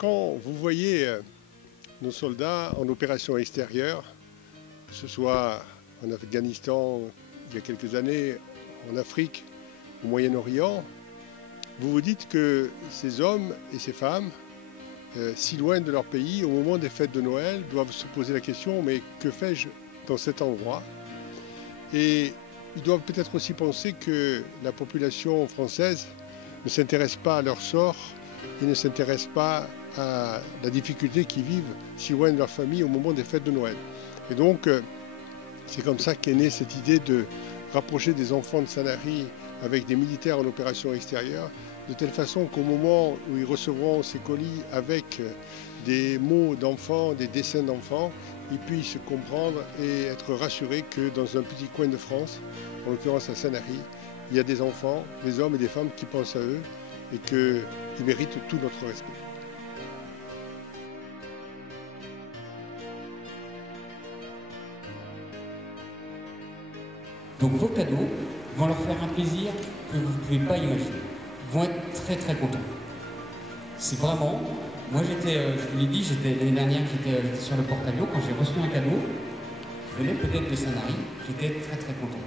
Quand vous voyez nos soldats en opération extérieure, que ce soit en Afghanistan il y a quelques années, en Afrique, au Moyen-Orient, vous vous dites que ces hommes et ces femmes, si loin de leur pays, au moment des fêtes de Noël, doivent se poser la question « mais que fais-je dans cet endroit ?» Et ils doivent peut-être aussi penser que la population française ne s'intéresse pas à leur sort et ne s'intéresse pas à la difficulté qu'ils vivent si loin de leur famille au moment des fêtes de Noël. Et donc, c'est comme ça qu'est née cette idée de rapprocher des enfants de Sanary avec des militaires en opération extérieure, de telle façon qu'au moment où ils recevront ces colis avec des mots d'enfants, des dessins d'enfants, ils puissent comprendre et être rassurés que dans un petit coin de France, en l'occurrence à Sanary, il y a des enfants, des hommes et des femmes qui pensent à eux et qu'ils méritent tout notre respect. Donc vos cadeaux vont leur faire un plaisir que vous ne pouvez pas imaginer. Ils vont être très très contents. C'est vraiment... Moi j'étais, je vous l'ai dit, l'année dernière j'étais sur le porte-avions, quand j'ai reçu un cadeau, qui venait peut-être de Sanary, j'étais très très content.